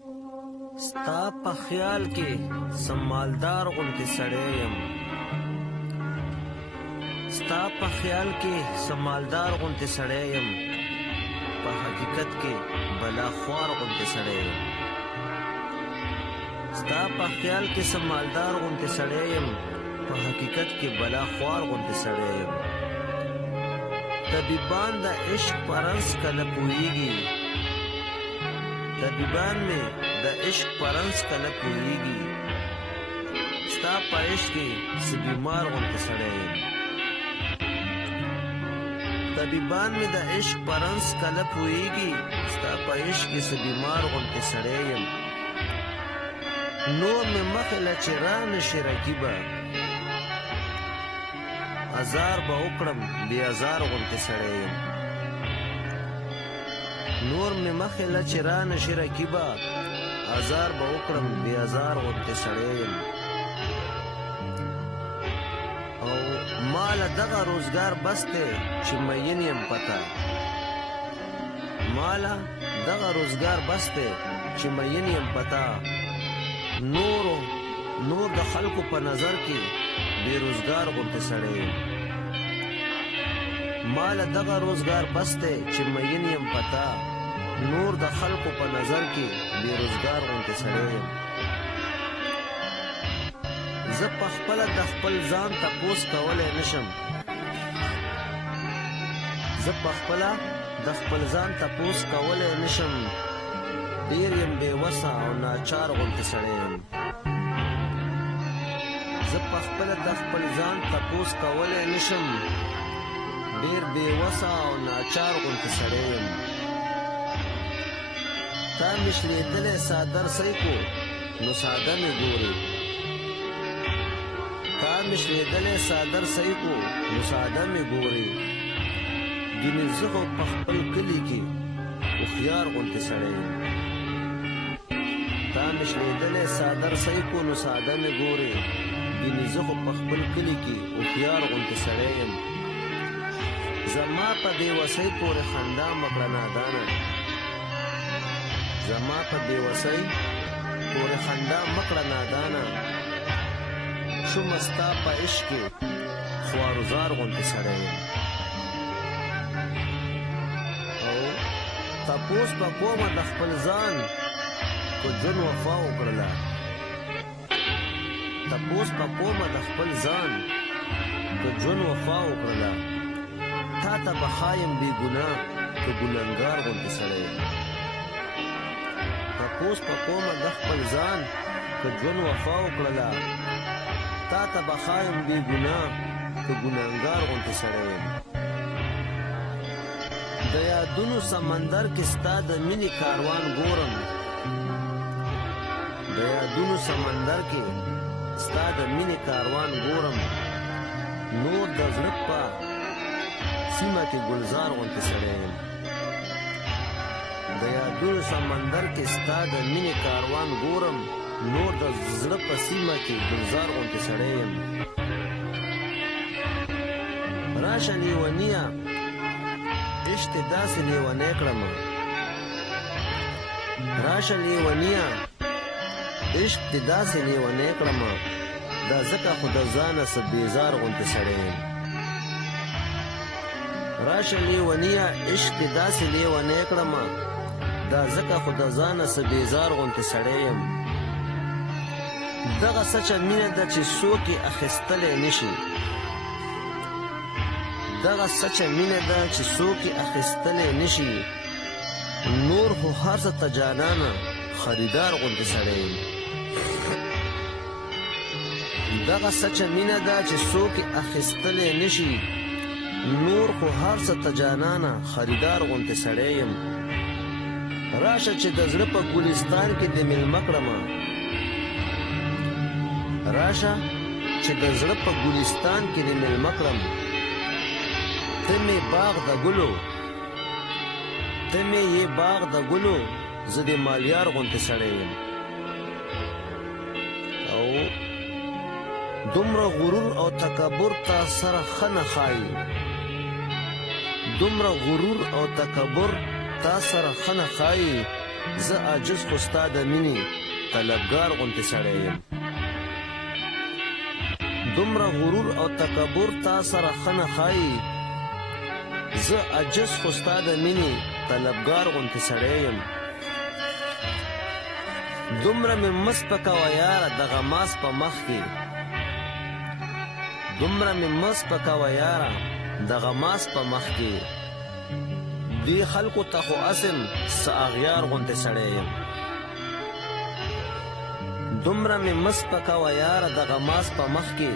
ستا په خیال کې سمالدار غوندې سړی یم، ستا په خیال کې سمالدار غوندې سړی یم، په حقیقت کې بلاخوار غوندې سړی یم. ستا په خیال کې سمالدار غوندې سړی یم، په حقیقت کې بلاخوار غوندې سړی یم. طبیبان د عشق په رنځ کله پوهیږي، طبیبان مې د عشق په رنځ کله پوهیږي. ستا په عشق کې څه بیمار غوندې سړی یم. طبیبان مې د عشق په رنځ کله پوهیږي، ستا په عشق کې څه بیمار غوندې سړی یم. نور مې مخې له چې رانشي رقیبه، ازار به وکړم بې ازار غوندې سړی یم. نور مې مخې له چې رانشي رقیبه، ازار به وکړم بې ازار غوندې سړی یم. او ماله دغه روزګار بس دی چې مین یم پته، ماله دغه روزګار بس دی چې مین یم پته. نور د خلکو په نظر کې بې روزګار غوندې سړی یم. ماله دغه روزګار بس دی چې مین یم پته، نور د خلکو په نظر کې بې روزګار غوندې سړی یم. زه په خپله د خپل ځان تپوس کولی نشم، زه په خپله د خپل ځان تپوس کولی نشم. ډېر یم بېوسه او ناچار غوندې سړی یم. زه په خپله د خپل ځان تپوس کولی نشم، ډېر بېوسه او ناچار غوندې سړی یم. تا مې شلېدلی څادر صحیح کو نو ساده مې ګورې، تا مې شلېدلی څادر صحیح کو نو ساده مې ګورې. ګینې زه خو په خپل کلي کې هوښیار غوندې سړی یم. تا مې شلېدلی څادر صحیح کو نو ساده مې ګورې، ګینې زه خو په خپل کلي کې هوښیار غوندې سړی یم. زما په بېوسۍ پورې خندا مه کړه نادانه، زما په بېوسۍ پورې خندا مه کړه نادانه. شومه ستا په عشق کې خوارزار غوندې سړی یم. او تپوس به کومه د خپل ځان که ژوند وفا وکړله، تپوس به کومه د خپل ځان که ژوند وفا وکړله. تا ته به ښایم بې ګناه که ګنهګار غوندې سړی یم. تپوس به کومه د خپل ځان که ژوند وفا وکړله، تا ته به ښایم بې ګناه که ګنهګار غوندې سړی یم. د یادونو سمندر کې ستا د مینې کاروان ګورم، د یادونو سمندر کې ستا د مینې کاروان ګورم. نور د زړه په سیمه کې ګلزار غوندې سړی یم. د یادونو سمندر کې ستا د مینې کاروان ګورم، نور د زړه په سیمه کې ګلزار غوندې سړی یم. راشه لیونیه عشق دې داسې لیونی کړمه، راشه لیونیه عشق دې داسې لیونی کړمه. دا ځکه خو د ځانه څه بیزار غوندې سړی یم. راشه لیونیه عشق دې داسې لیونی کړمه، دا ځکه خو د ځانه څه بیزار غوندې سړی یم. دغه سچه مینه ده چې څوک یې اخیستلی نشي، دغه سچه مینه ده چې څوک یې اخیستلی نشي. نور خو هر څه ته جانانه خریدار غوندې سړی یم. دغه سچه مینه ده چې څوک یې اخیستلی نشي، نور خو هر څه ته جانانه خریدار غوندې سړی یم. راشه چې د زړه په ګلستان کې دې مېلمه کړمه، راشه چې د زړه په ګلستان کې دې مېلمه کړم. ته مې باغ د ګلو، ته مې یې باغ د ګلو، زه دې مالیار غوندې سړی یم. او دومره غرور او تکبر تا سره ښه نه ښایي، دومره غرور او تکبر تا سره ښه نه ښایي. زه عاجز خو ستا د مینې طلبګار غوندې سړی یم دومره غرور او تکبر تا سره ښه نه ښایي زه عاجز خو ستا د مینې طلبګار غوندې سړی یم دومره مې مه سپکوه یاره دغه ماس په مخ کې دومره مې مه سپکوه یاره دغه ماس په مخ کې دې خلکو ته خو اصل څه اغیار غوندې سړی یم دومره مې مه سپکوه یاره دغه ماس په مخ کې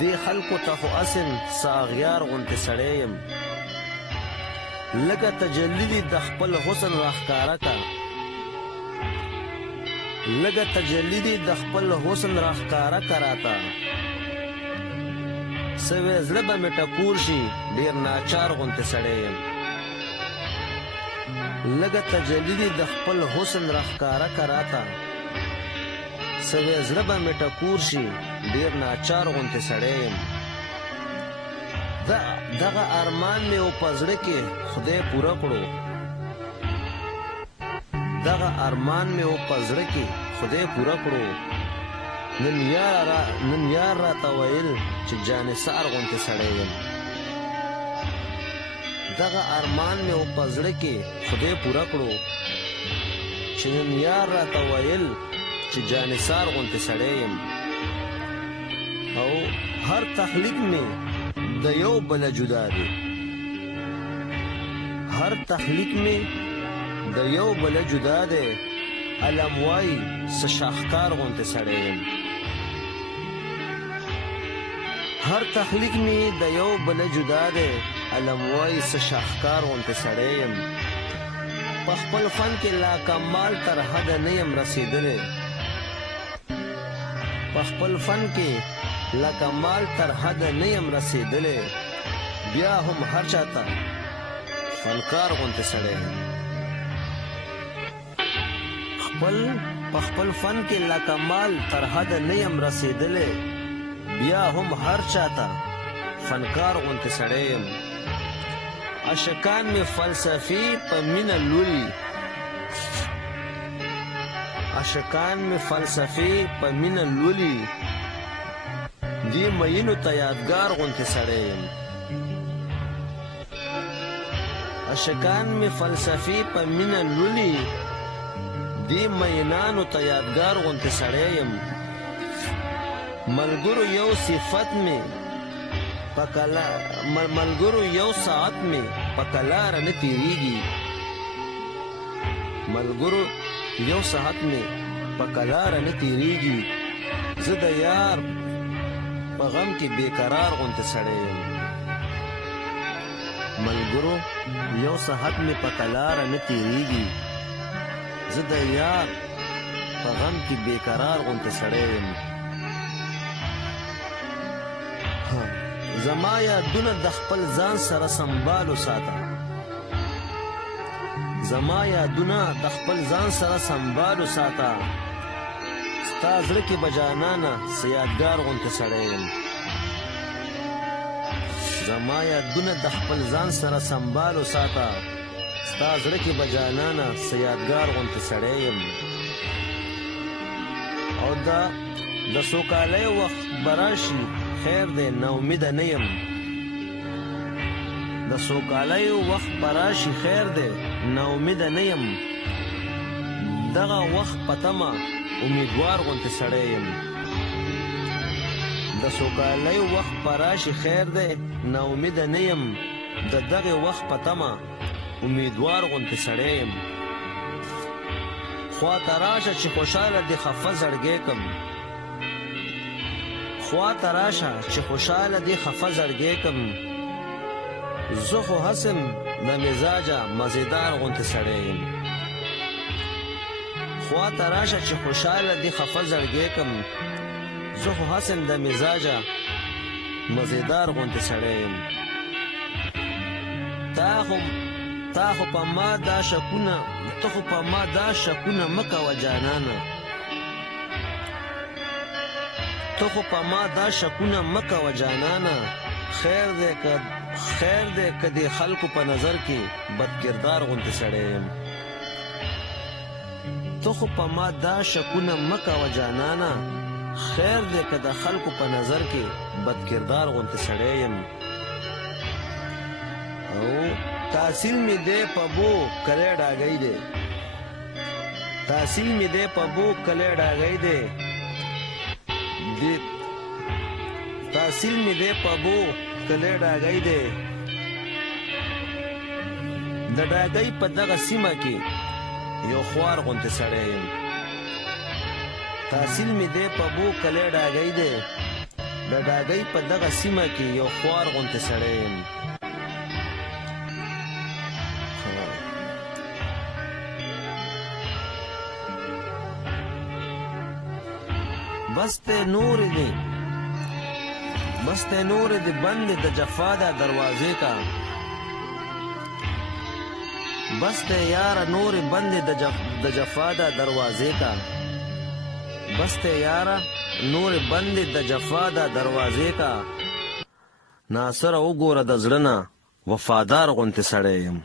دې خلکو ته خو اصل څه اغیار غوندې سړی یم لکه تجلی دې د خپل حسن راښکاره که لږه تجلی دې د خپل حسن راښکاره که راته سوی زړه به مې ټکور شي ډېر ناچار غوندې سړی یم لږه تجلی دې د خپل حسن راښکاره که راته سوی زړه به مې ټکور شي ډېر ناچار غوندې سړی یم دغه ارمان مې و په زړه کې خدای پوره کړو دغه ارمان مې و په زړه کې خدای پوره کړو نن یار راته ویل چې جانثار غوندې سړی یم دغه ارمان مې و په زړه کې خدای پوره کړو چې نن یار راته ویل چې جانثار غوندې سړی یم او هر تخلیق مې د یو بله جدا دی هر تخلیق مې د یو بله جدا دی علم وای څه شاهکار غوندې سړی یم هر تخلیق مې د یو بله جدا دی علم وای څه شاهکار غوندې سړی یم په خپل فن کې لا کمال تر حده نه یم رسېدلی په خپل فن کې لا کمال تر حده نه یم رسېدلی بیا هم هر چاته فنکار غوندې سړی یم په خپل فن کې لا کمال تر حده نه یم رسېدلی بیا هم هر چاته فنکار غوندې سړی یم عاشقان مې فلسفي په مینه لولي عاشقان مې فلسفي په مینه لولي دې مینو ته یادګار غوندې سړی یم عاشقان مې فلسفي په مینه لولي دې مینانو ته یادګار غوندې سړی یم ملګرو یو صفت مې ملګرو یو ساعت مې په کلاره نه تېرېږي ملګرو یو ساعت مې په کلاره نه تېرېږي زه د یار په غم کې بېقرار غوندې سړی یم ملګرو یو ساعت مې په کلاره نه تېرېږي زه د یار په غم کې بېقرار غوندې سړی یم زما یادونه د خپل ځان سره سنبالو ساته زما یادونه د خپل ځان سره سنبالو ساته ستا زړه کې به جانانه څه یادګار غوندې سړی یم زما یادونه د خپل ځان سره سنبالو ساته ستا زړه کې به جانانه څه یادګار غوندې سړی یم او د سوکالی وخت به راشي خیر دی نا امیده نه یم د سوکالی وخت به راشي خیر دی نا امیده نه یم دغه وخت په تمه امیدوار غوندې سړی یم د سوکالی وخت به راشي خیر دی نا امیده نه یم د دغې وخت په تمه امیدوار غوندې سړی یم خواته راشه چې خوشحاله دې خفه زړګی کم خواته راشه چې خوشحاله دې خفه زړګی کم زه خو حسن د مزاجه مزیدار غوندې سړی یم خواته راشه چې خوشحاله دې خفه زړګی کم زه خو حسن د مزاجه مزیدار غوندې سړی یم تا خو په ما دا شکونه ته خو په ما دا شکونه مه کوه جانانه ته خو په ما دا شکونه مه کوه جانانه خیر دی که دې خلکو په نظر کې بد کردار غوندې سړی یم ته خو په ما دا شکونه مه کوه جانانه خیر دی که د خلکو په نظر کې بد کردار غوندې سړی یم او تحصیل مې دی په بو کلی ډاګی دی تحصیل مې دی په بو کلی ډاګی دی تحصیل مې دی په بو کلی ډاګی دی د ډاګی په دغه سیمه کې یو خوار غوندې سړی یم تحصیل مې دی په بو کلی ډاګی دی د ډاګی په دغه سیمه کې یو خوار غوندې سړی یم بس ته نور دی بند د جفا دا دروازے کا بس ته یار نور بند د جفا دا دروازے کا بس ته یار نور بند د جفا دا دروازے کا ناصر وګوره د زړه نه وفادار غوندې سړی یم